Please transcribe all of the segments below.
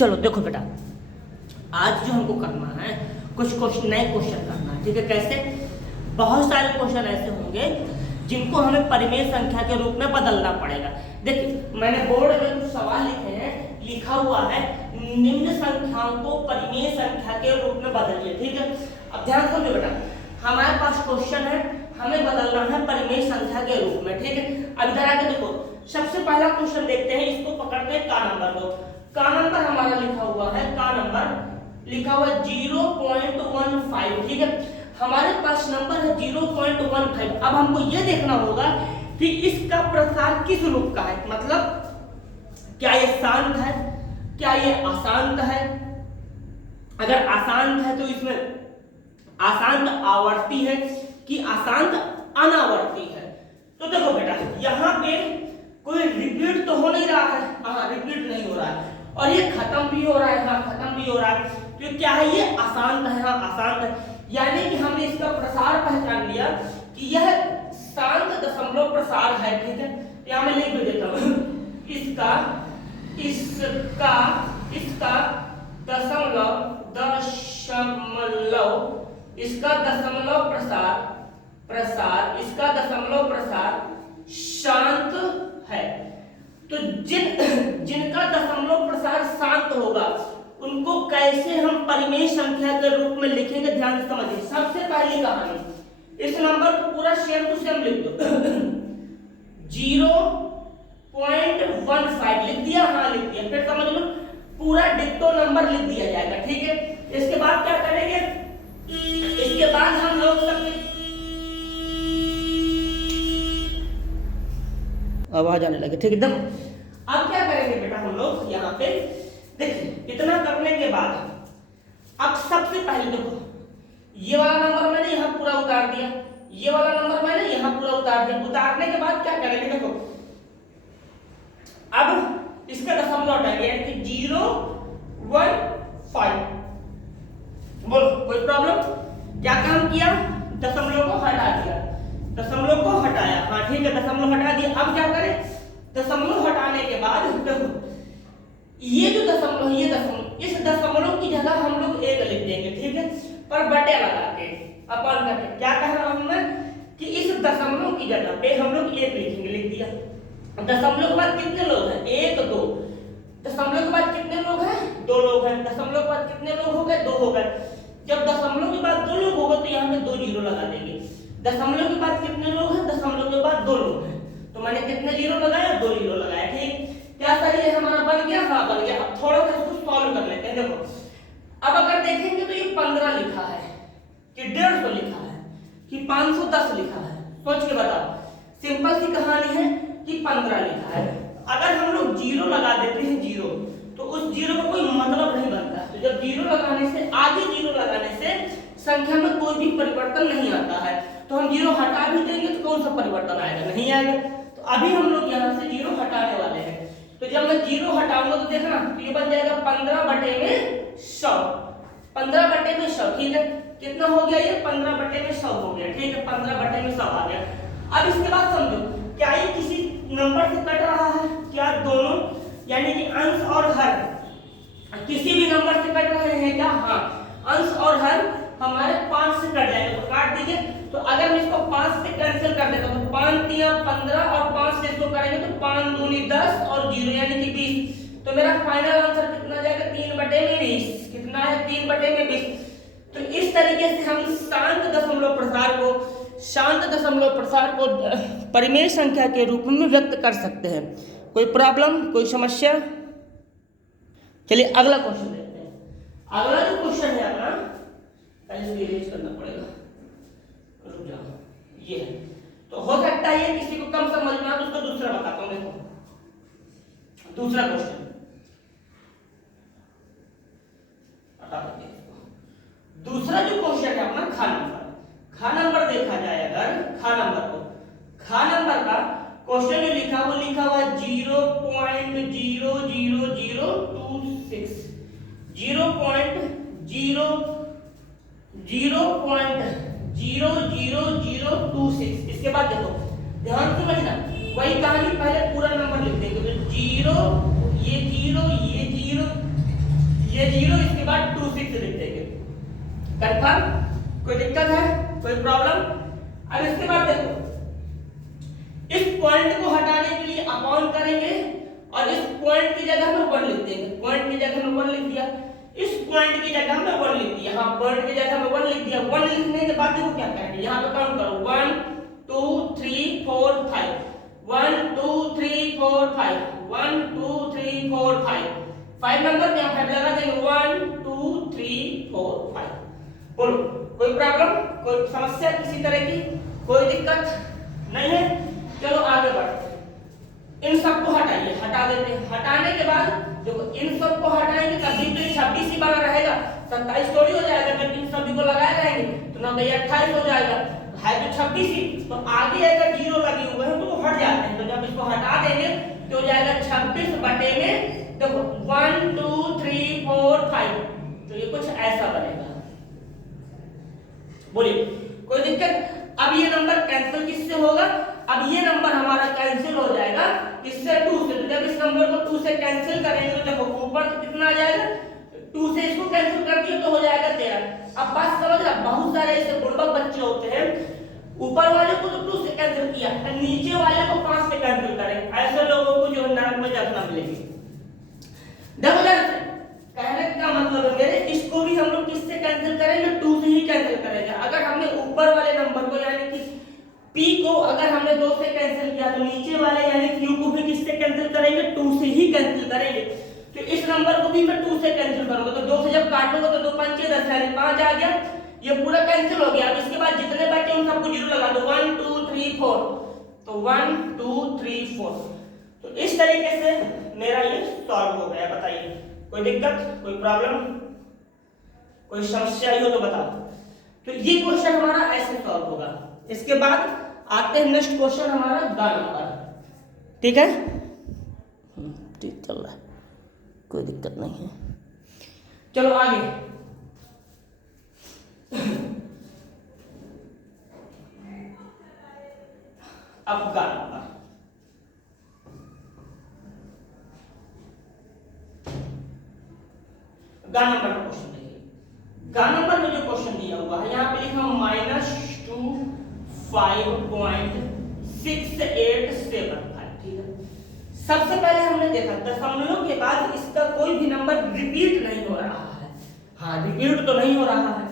चलो देखो बेटा, आज जो हमको करना है कुछ नए क्वेश्चन करना है, ठीक है। कैसे? बहुत सारे क्वेश्चन ऐसे होंगे जिनको हमें परिमेय संख्या के रूप में बदलना पड़ेगा। देखिए मैंने बोर्ड में कुछ सवाल लिखे हैं, लिखा हुआ है निम्न संख्याओं को परिमेय संख्या के रूप में बदलिए, ठीक है। अब ध्यान समझो बेटा, हमारे पास क्वेश्चन है, हमें बदलना है परिमेय संख्या के रूप में, ठीक है। अब इधर आके देखो, सबसे पहला क्वेश्चन देखते हैं, इसको पकड़ते हैं का नंबर को। का नंबर हमारा लिखा हुआ है, का नंबर लिखा हुआ है 0.15, ठीक है। हमारे पास नंबर है 0.15। अब हमको ये देखना होगा कि इसका प्रसार किस रूप का है, मतलब क्या ये शांत है, क्या ये अशांत है। अगर अशांत है तो इसमें अशांत आवर्ती है कि अशांत अनावर्ती है। तो देखो बेटा, यहाँ पे कोई रिपीट तो हो नहीं रहा है, हाँ रिपीट नहीं हो रहा है, और ये खत्म भी हो रहा है, हाँ खत्म भी हो रहा है। तो क्या है, ये अशांत है, हाँ अशांत है। यानी कि हमने इसका प्रसार पहचान लिया कि यह शांत दशमलव प्रसार है, ठीक है। यहाँ मैं लिख भी देता हूँ, इसका इसका इसका दशमलव इसका दशमलव प्रसार इसका दशमलव प्रसार शांत है। तो जिनका दशमलव प्रसार शांत होगा उनको कैसे हम परिमेय संख्या के रूप में लिखेंगे, ध्यान से समझिए। सबसे पहली कहानी, इस नंबर को पूरा सेम टू सेम लिख दो 0.15 लिख दिया, हाँ लिख दिया। फिर समझ लो पूरा डिक्टो नंबर लिख दिया जाएगा, ठीक है। इसके बाद क्या करेंगे, इसके बाद हम लोग आवाज आने लगे, ठीक है। अब क्या करेंगे बेटा, हम लोग यहाँ पे देखिए, इतना करने के बाद अब सबसे पहले देखो, ये वाला नंबर मैंने यहाँ पूरा उतार दिया, ये वाला नंबर मैंने यहाँ पूरा उतार दिया। उतारने के बाद क्या करेंगे, देखो अब इसका दशमलव हटाएंगे, यानी कि 0.15। बोलो कोई प्रॉब्लम? क्या काम किया, दशमलव को हटा दिया, दशमलव को हटाया, हाँ ठीक है, दशमलव हटा दिया। अब क्या करें, दशमलव हटाने के बाद देखो ये जो दशमलव, ये दशमलव, इस दशमलव की जगह हम लोग एक लिख देंगे, ठीक है, पर बटे लगा के अपन करके। क्या कह रहा हूं मैं कि इस दशमलव की जगह पे हम लोग एक लिखेंगे, लिख दिया। दशमलव के बाद कितने लोग हैं, 1 2। दशमलव के बाद कितने लोग हैं, 2 लोग हैं। दशमलव के बाद कितने लोग हो गए, 2 हो गए। जब दशमलव के बाद 2 लोग हो गए तो यहाँ पे 2 जीरो लगा देंगे। दशमलव के बाद कितने लोग हैं, दशमलव के बाद 2 लोग हैं, तो मैंने कितने जीरो लगाया, 2 जीरो लगाया, ठीक। क्या सही है, हमारा बन गया, हाँ बन गया। अब थोड़ा सा इसको सॉल्व कर लेते हैं। देखो अब अगर देखेंगे तो ये 15 लिखा है कि 150 लिखा है कि 510 लिखा है, सोच के बताओ। सिंपल सी कहानी है कि 15 लिखा है। अगर हम लोग जीरो लगा देते हैं, जीरो, तो उस जीरो का कोई मतलब नहीं बनता। तो जब जीरो लगाने से, आगे जीरो लगाने से संख्या में कोई भी परिवर्तन नहीं आता है। तो हम जीरो हटा भी देंगे तो कौन सा परिवर्तन आएगा, नहीं आएगा। तो अभी हम लोग यहाँ से जीरो हटाने वाले हैं। तो जब मैं जीरो हटाऊंगा तो देखना, तो ये बन जाएगा 15/100, 15/100, ठीक है। कितना हो गया ये, 15/100 हो गया, ठीक है, 15/100 आ गया। अब इसके बाद समझो, क्या ये किसी नंबर से कट रहा है, क्या दोनों यानी कि अंश और हर किसी भी नंबर से कट रहे हैं क्या, हाँ अंश और हर हमारे 5 से कट जाएगा, तो काट दीजिए। तो अगर मैं इसको 5 से कैंसिल कर देता हूं तो 5 3 15 और 5 से इसको करेंगे तो 5 दूनी 10 और 0 यानी कि 20। तो मेरा फाइनल आंसर कितना जाएगा, 3/20। कितना है, 3/20। तो इस तरीके से हम शांत दशमलव प्रसार को परिमेय संख्या के रूप में व्यक्त कर सकते हैं। कोई प्रॉब्लम, कोई समस्या? चलिए अगला क्वेश्चन देखते हैं। अगला जो क्वेश्चन है अपना, पहले इरेज करना पड़ेगा, रुक जाओ, ये है। तो हो सकता है ये किसी को कम समझ में आए तो उसको दूसरा बताता हूं। देखो दूसरा क्वेश्चन हटा देते हैं। दूसरा जो क्वेश्चन है अपना खा नंबर देखा जाए अगर खा नंबर का क्वेश्चन जो लिखा वो लिखा हुआ 0.00026 0.00026। इसके बाद देखो ध्यान से समझना, वही कहानी, पहले पूरा नंबर लिख देंगे। तो 0 ये 0 ये 0 ये 0 इसके बाद 2 6 लिख देंगे। कंफर्म? कोई दिक्कत है, कोई प्रॉब्लम? अब इसके बाद देखो, इस पॉइंट को हटाने के लिए अपॉन करेंगे और इस पॉइंट की जगह में 1 लिख देंगे। पॉइंट की जगह में 1 लिख दिया, इस पॉइंट की जगह में 1 लिख दिया। हाँ, पॉइंट की जगह में 1 लिख दिया। 1 लिखने के बाद देखो क्या करेंगे, यहाँ पे काउंट करो 1 2 3 4 5 1 2 3 4 5 1 2 3 4 5 5 नंबर यहाँ 5 लगा देंगे 1 2 3 4 5। बोलो कोई प्रॉब्लम, कोई समस्या किसी तरह की, कोई दिक्कत नहीं है? चलो आगे बढ़ते हैं। इन सबको हटाइए, हटा देते हैं। हटाने के बाद देखो इन सबको हटाएंगे तभी तो 26 ही बना रहेगा, 27 थोड़ी हो जाएगा। जब इन सभी को लगाए रहेंगे तो 9 28 हो जाएगा, है तो 26 ही। तो आगे अगर 0 लगे हुए हैं तो वो हट जाते हैं। तो जब इसको हटा देंगे तो हो जाएगा 26 बटे में देखो 1 2 3 4 5। तो ये कुछ ऐसा बनेगा। बोलिए कोई दिक्कत? अब ये नंबर कैंसिल किससे होगा? अब ये नंबर हमारा कैंसिल हो जाएगा किससे? 2 से। तो जब इस नंबर को 2 से कैंसिल करेंगे तो देखो ऊपर कितना आ जाएगा, 2 से इसको कैंसिल कर दिए तो हो जाएगा 13। अब बात समझ रहा? बहुत सारे ऐसे बुड़बक बच्चे होते हैं, ऊपर वाले को तो 2 से कैंसिल किया, नीचे वाले को 5 से कैंसिल करें। ऐसे लोगों को जो नरक में जाना मिलेगी। देखो यार, कहने का मतलब है मेरे, इसको भी हम लोग किससे कैंसिल करेंगे? 2 से ही कैंसिल करेंगे। अगर हमने ऊपर वाले नंबर को यानी कि p को अगर हमने 2 से कैंसिल किया तो नीचे वाले यानी q को भी किससे कैंसिल करेंगे? 2 से ही कैंसिल करेंगे। तो इस नंबर को भी मैं 2 से कैंसिल करूंगा। तो 2 से जब काटूंगा तो 2 5 10 यानी 5 आ गया, ये पूरा कैंसिल हो गया। अब इसके बाद जितने बचे उन सबको 0 लगा दो, 1 2 3 4। तो 1 2 3 4। तो इस तरीके से मेरा ये सॉल्व हो गया। बताइए कोई दिक्कत, कोई प्रॉब्लम, कोई समस्या हो तो बताओ। तो ये क्वेश्चन हमारा ऐसे सॉल्व होगा। इसके बाद आते हैं नेक्स्ट क्वेश्चन हमारा गा नंबर। ठीक है, ठीक चल रहा है, कोई दिक्कत नहीं है। चलो आगे। अब गा नंबर, गा नंबर का क्वेश्चन देखिए। गा नंबर में जो क्वेश्चन दिया हुआ है यहाँ पे लिखा -2 5.6875। ठीक है, सबसे पहले हमने देखा दशमलव के बाद इसका कोई भी नंबर रिपीट नहीं हो रहा है। हाँ, रिपीट तो नहीं हो रहा है।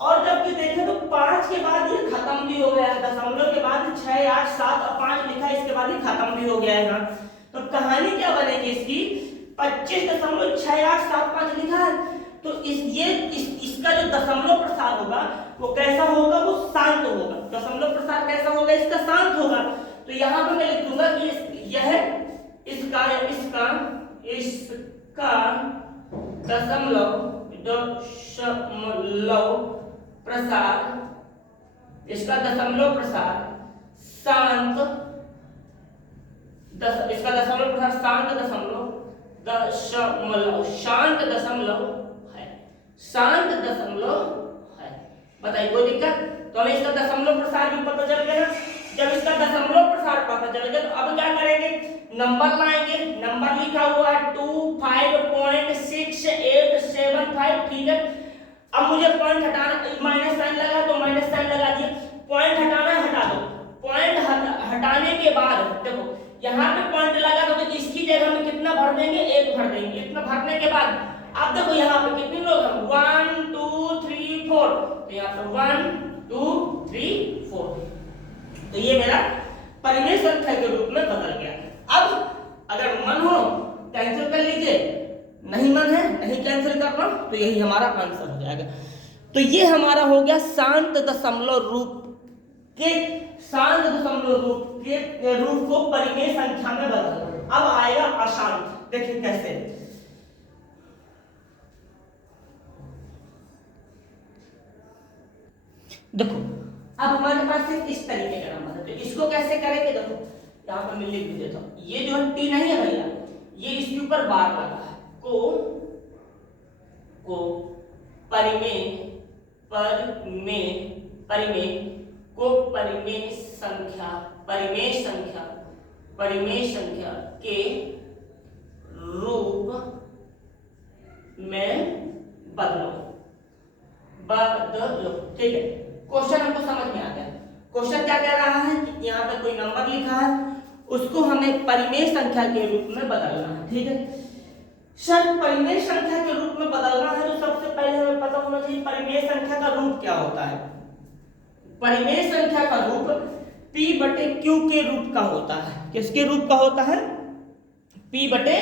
और जब ये देखें तो 5 के बाद ये खत्म भी हो गया है। दशमलव के बाद 6 8 7 और 5 लिखा है, इसके बाद ये खत्म भी हो गया है ना। तो कहानी क्या बनेगी इसकी? 25.6875 लिखा है तो इसका जो दशमलव प्रसार होगा वो कैसा होगा? वो शांत होगा। दशमलव प्रसार कैसा होगा? इसका शांत होगा। तो यहाँ पे मैं लिख दूंगा कि यह इसका दशमलव प्रसार, इसका दशमलव प्रसार शांत, इसका दशमलव प्रसार शांत दशमलव है, शांत दशमलव है। बताइए कोई दिक्कत? तो हमें इसका दशमलव प्रसार भी पता चल गया। जब इसका दशमलव प्रसार पता चल गया तो अब क्या करेंगे? नंबर लाएंगे। नंबर लिखा हुआ है 25.6875। ठीक है, अब मुझे पॉइंट हटाना, माइनस साइन लगा तो माइनस साइन लगा दिया। पॉइंट हटाना है, हटा दो। पॉइंट हटाने के बाद देखो यहाँ पे पॉइंट लगा तो इसकी जगह में कितना भर देंगे? 1 भर देंगे। इतना भरने के बाद अब देखो यहाँ पे कितने लोग हैं? 1 2 3 4। तो यहाँ पे 1 2 3 4। तो ये मेरा परिमेय संख्या के रूप में बदल गया। अब अगर मन हो कैंसिल कर लीजिए, नहीं मन है नहीं कैंसिल करना तो यही हमारा आंसर हो जाएगा। तो ये हमारा हो गया शांत दशमलव रूप के रूप को परिमेय संख्या में बदलना। अब आएगा अशांत। देखिए कैसे। देखो अब हमारे पास इस तरीके का नंबर है, तो इसको कैसे करेंगे? देखो यहाँ पर मैं लिख भी देता हूँ। ये जो है टी नहीं है भैया, ये इसके ऊपर बार लगा है। को परिमेय संख्या के रूप में लिखा है उसको हमें परिमेय संख्या के रूप में बदलना है। ठीक है सर, परिमेय संख्या के रूप में बदलना है तो सबसे पहले हमें पता होना चाहिए परिमेय संख्या का रूप क्या होता है। परिमेय संख्या का रूप P बटे Q के रूप का होता है। किसके रूप का होता है? P बटे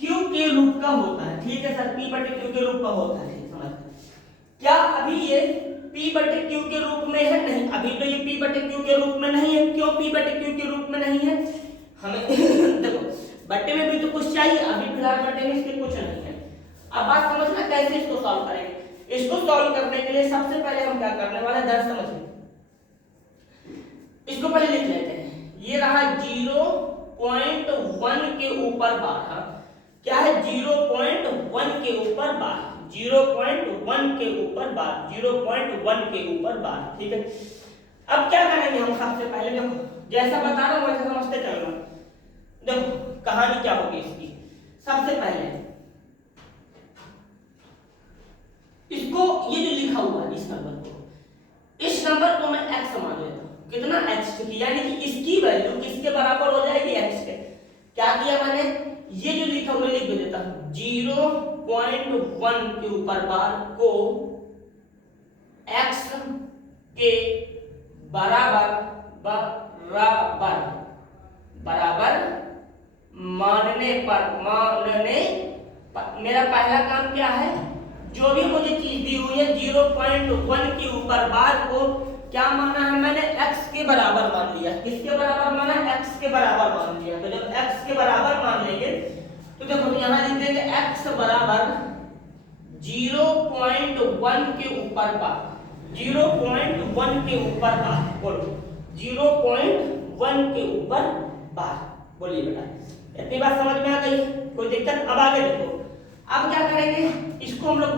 Q के रूप का होता है। ठीक है सर, P बटे Q के रूप का होता है। समझ क्या अभी ये P बटे Q के रूप में है? नहीं, अभी तो ये P बटे Q के रूप में नहीं है। क्यों P बटे Q के रूप में नहीं है? हमें देखो बट्टे में भी तो कुछ चाहिए, अभी फिलहाल बट्टे में इसके कुछ नहीं है। अब बात समझना कैसे इसको सॉल्व करेंगे। इसको सॉल्व करने के लिए सबसे पहले हम क्या करने वाले हैं, दर्ज समझिए। इसको पहले लिख लेते हैं। ये रहा 0.1 के ऊपर 12। क्या है? 0.1 के ऊपर 12, 0.1 के ऊपर 12, 0.1 के ऊपर 12। ठीक है, अब क्या करेंगे हम? सबसे पहले देखो जैसा बता रहा हूं वैसा समझते चलना। देखो कहानी क्या होगी इसकी। सबसे पहले इसको ये जो लिखा हुआ है इस नंबर को मैं x मान लेता हूं। कितना? x, यानी कि इसकी वैल्यू किसके बराबर हो जाएगी? x के। क्या किया मैंने? ये जो लिखा हुआ लिख देता हूं 0.1 के ऊपर 12 को x के बराबर मानने पर मेरा पहला काम क्या है? जो भी मुझे चीज दी हुई है 0.1 के ऊपर 12 को क्या माना है मैंने? x के बराबर मान लिया। किसके बराबर माना? x के बराबर मान लिया। तो जब x के बराबर मान लेंगे तो देखो यहां लिख देंगे x बराबर 0.1 के ऊपर 12, 0.1 के ऊपर 12। बोलो 0.1 के ऊपर 12। बोलिए बेटा, इतनी बात समझ में आ गई? कोई दिक्कत? अब आगे देखो, अब क्या करेंगे? इसको हम लोग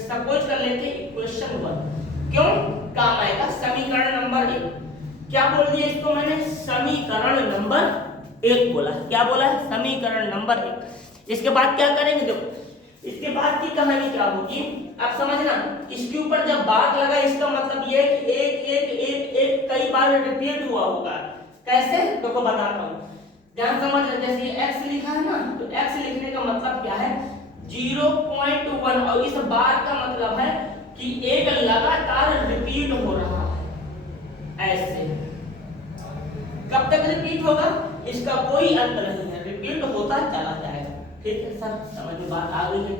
सपोज कर लेते हैं इक्वेशन 1। क्यों काम आएगा? समीकरण नंबर 1। क्या बोल दिया इसको मैंने? समीकरण नंबर 1 बोला। क्या बोला? समीकरण नंबर 1। इसके बाद क्या करेंगे? देखो इसके बाद की कहानी क्या होगी आप समझना। इसके ऊपर जब बात लगा इसका मतलब ये है कि एक कई बार रिपीट हुआ होगा। कैसे? देखो बताता हूं, ध्यान समझ। जैसे x लिखा है ना, तो x लिखने का मतलब क्या है? 0.1, और इस बार का मतलब है कि एक लगातार रिपीट हो रहा है। ऐसे कब तक रिपीट होगा? इसका कोई अंत नहीं है, रिपीट होता चला जाएगा। ठीक है सर, समझ में बात आ गई है?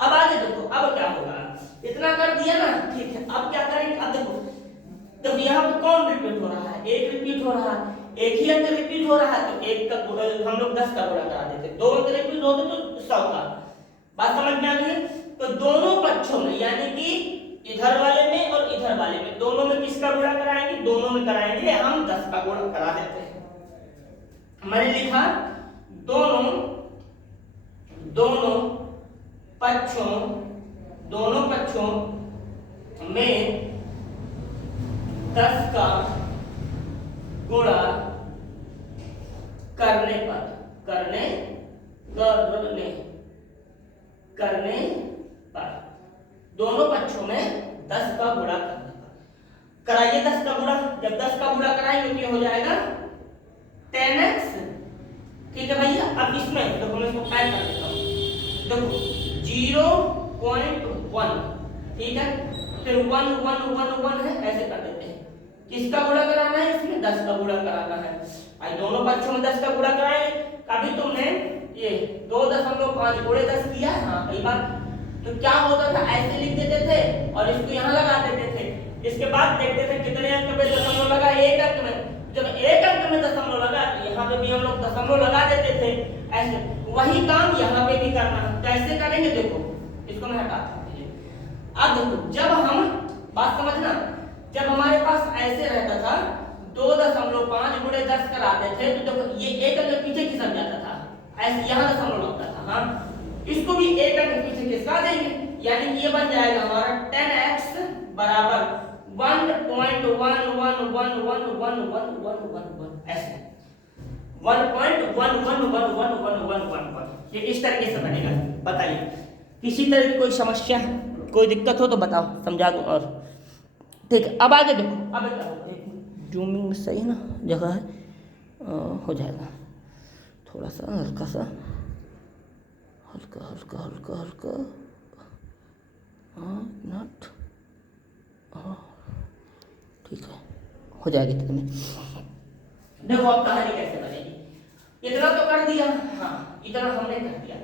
अब आगे देखो, अब क्या होगा? इतना कर दिया ना, ठीक है। अब क्या करेंगे? अब देखो यहाँ पे कौन रिपीट हो रहा है? एक रिपीट हो रहा है, एक ही अंक रिपीट हो रहा है, तो एक का हम लोग 10 का गुणा करा देते। दो अंक रिपीट होते तो 100 का। बात समझ में आ गई? तो दोनों पक्षों में, यानी कि इधर वाले में और इधर वाले में, दोनों में किसका गुणा कराएंगे? दोनों में कराएंगे हम 10 का गुणा करा देते हैं। मैंने लिखा दोनों पक्षों में 10 का गुणा करने पर दोनों पक्षों में 10 का गुणा करने पर कराइए 10 का गुणा। जब 10 का गुणा कराएंगे तो ये हो जाएगा 10x। ठीक है भैया, अब इसमें देखो मैं इसको ऐड कर देता हूं। देखो 0.1, ठीक है, फिर 1 है, ऐसे कर देते हैं। किसका गुणा कराना है? इसमें 10 का गुणा कराना है। आज दोनों पक्षों में 10 का गुणा कराएंगे। कभी तुमने ये 2.5 गुणे 10 किया? हाँ कई बार। तो क्या होता था? ऐसे लिख देते थे और इसको यहाँ लगा देते थे। इसके बाद देखते थे कितने अंक में दशमलव लगा? एक अंक में। जब एक अंक में दशमलव लगा तो यहाँ पे भी हम लोग दशमलव लगा देते थे। ऐसे वही काम यहाँ पे भी करना है। कैसे करेंगे? देखो इसको मैं हटाता हूँ। अब देखो जब हम बात समझना, जब हमारे पास ऐसे रहता था 2.5 गुणे 10 कराते थे, तो देखो ये एक अंक पीछे खिसक जाता था। ऐसे यहाँ दशमलव लगता था। हाँ, इसको भी एक अंक पीछे खिसका देंगे, यानी कि ये बन जाएगा हमारा 10x बराबर 1.111111 ऐसे 1.111111 ये इस तरीके से बनेगा। बताइए किसी तरह की कोई समस्या, कोई दिक्कत हो तो बताओ, समझा दूं। और ठीक है, अब आगे देखो, अब क्या होगा? जूमिंग सही ना जगह है, हो जाएगा। थोड़ा सा हल्का सा, हल्का हल्का हल्का हल्का, हाँ नट, हाँ ठीक है, हो जाएगी इतने में। देखो अब कहानी कैसे बनेगी। इतना तो कर दिया, हाँ इतना हमने कर दिया।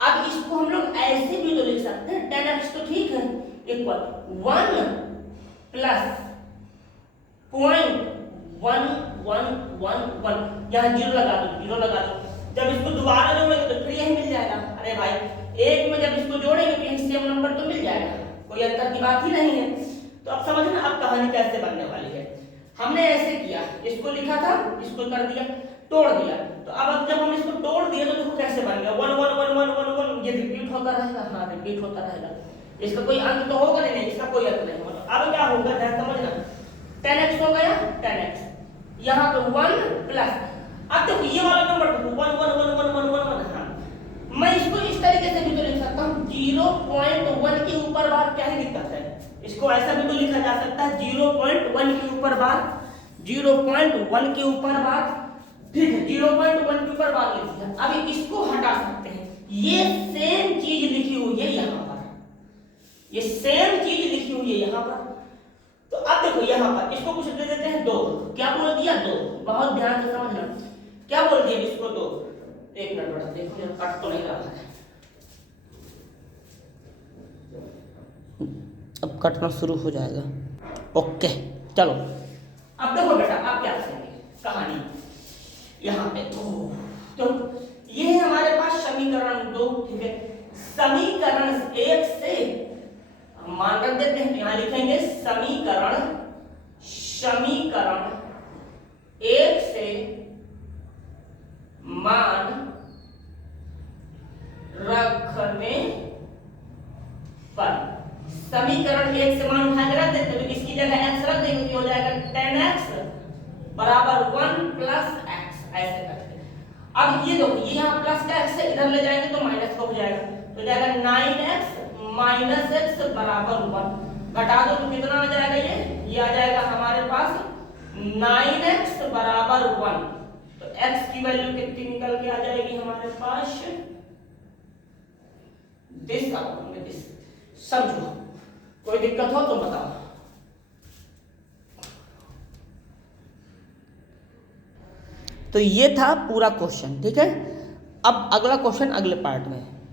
अब इसको हम लोग ऐसे भी तो लिख सकते हैं, 10x तो ठीक है, इक्वल 1 प्लस 0.1111, यहाँ जीरो लगा दो, जीरो लगा दो। जब इसको दोबारा जोड़ेंगे तो फिर यही मिल जाएगा। अरे भाई एक में जब इसको जोड़ेंगे तो यही सेम नंबर तो मिल जाएगा, कोई अंतर की बात ही नहीं है। तो अब समझना अब कहानी कैसे बनने वाली है। हमने ऐसे किया, इसको लिखा था, इसको कर दिया, तोड़ दिया। तो अब जब हम इसको तोड़ दिए तो देखो कैसे बन गया, 1 1 1 1 1 1, ये रिपीट होता रहेगा, हाँ रिपीट होता रहेगा, इसका कोई अंत तो होगा नहीं, इसका कोई अंत नहीं होगा। अब क्या होगा ध्यान समझना, 10x हो गया, 10x यहाँ पे 1 प्लस, अब देखो ये वाला नंबर देखो 1 1 1 1 1 1 1, हाँ मैं इसको इस तरीके से भी तो लिख सकता हूँ, 0.1 के ऊपर बार, क्या ही दिक्कत है, इसको ऐसा भी तो लिखा जा सकता है 0.1 के ऊपर बार, 0.1 के ऊपर बार, ठीक है 0.1 के ऊपर बार लिख दिया। अब इसको हटा सकते हैं, ये सेम चीज लिखी हुई है यहाँ पर, ये सेम चीज लिखी हुई है यहाँ पर। तो अब देखो यहाँ पर इसको कुछ दे देते हैं 2, क्या बोल दिया 2, बहुत ध्यान से समझना, क्या बोल दिया इसको 2, एक मिनट बड़ा देखो कट तो नहीं रहा है, अब कटना शुरू हो जाएगा। ओके चलो अब देखो बेटा आप क्या करेंगे, कहानी यहाँ पे तो ये है हमारे पास समीकरण 2, ठीक है। समीकरण 1 से मान रख देते हैं, यहां लिखेंगे समीकरण 1 से मान रखने पर, समीकरण 1 से मान उठा के रख देते हैं, इसकी जगह x रख देंगे तो हो जाएगा 10x बराबर 1 प्लस x, ऐसे करके। अब ये देखो ये यहाँ प्लस का x है, इधर ले जाएंगे तो माइनस का हो जाएगा, तो जाएगा 9x माइनस x बराबर 1, घटा दो तो कितना आ जाएगा, ये आ जाएगा हमारे पास 9x बराबर 1, तो x की वैल्यू कितनी निकल के आ जाएगी हमारे पास, दिस समझो, कोई दिक्कत हो तो बताओ। तो ये था पूरा क्वेश्चन, ठीक है। अब अगला क्वेश्चन अगले पार्ट में।